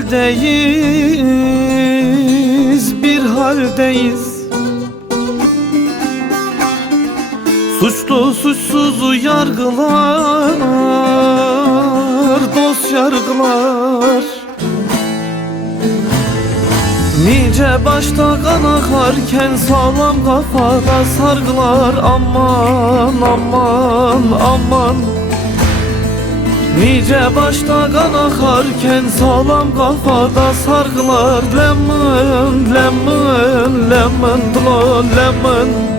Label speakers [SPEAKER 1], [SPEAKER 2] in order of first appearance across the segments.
[SPEAKER 1] haldeyiz Bir haldeyiz. Suçlu suçsuzu yargılar Dost yargılar. Nice başta kan akarken sağlam kafada sargılar. Aman aman aman Nice başta kan akarken sağlam kafada sargılar. Lemon lemon lemon dlo lemon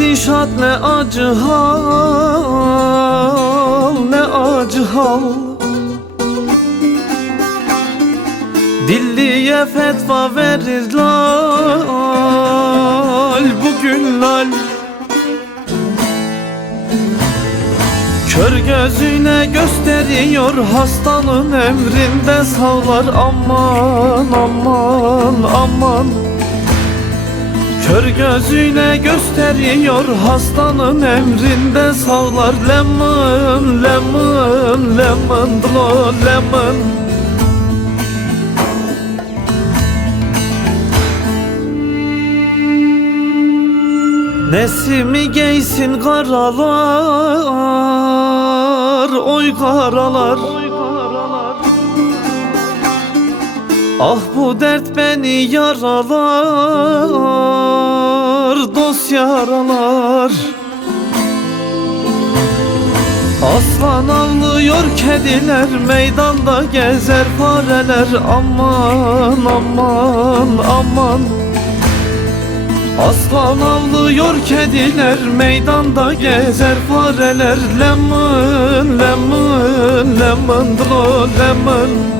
[SPEAKER 1] gidişat ne acı hal Ne acı hal. Dilliye fetva verir lal Bugün lal Kör gözüne gösteriyor hastanın emrinde sağlar aman aman aman Kör gözüne gösteriyor hastanın emrinde. Sağlar lemon lemon lemon dlo lemon. Nesimi giysin karalar Oy karalar Ah bu dert beni yaralar Dost yaralar. Aslan avlıyor kediler Meydanda gezer fareler Aman aman aman. Aslan avlıyor kediler Meydanda gezer fareler Lemon lemon lemon dlo lemon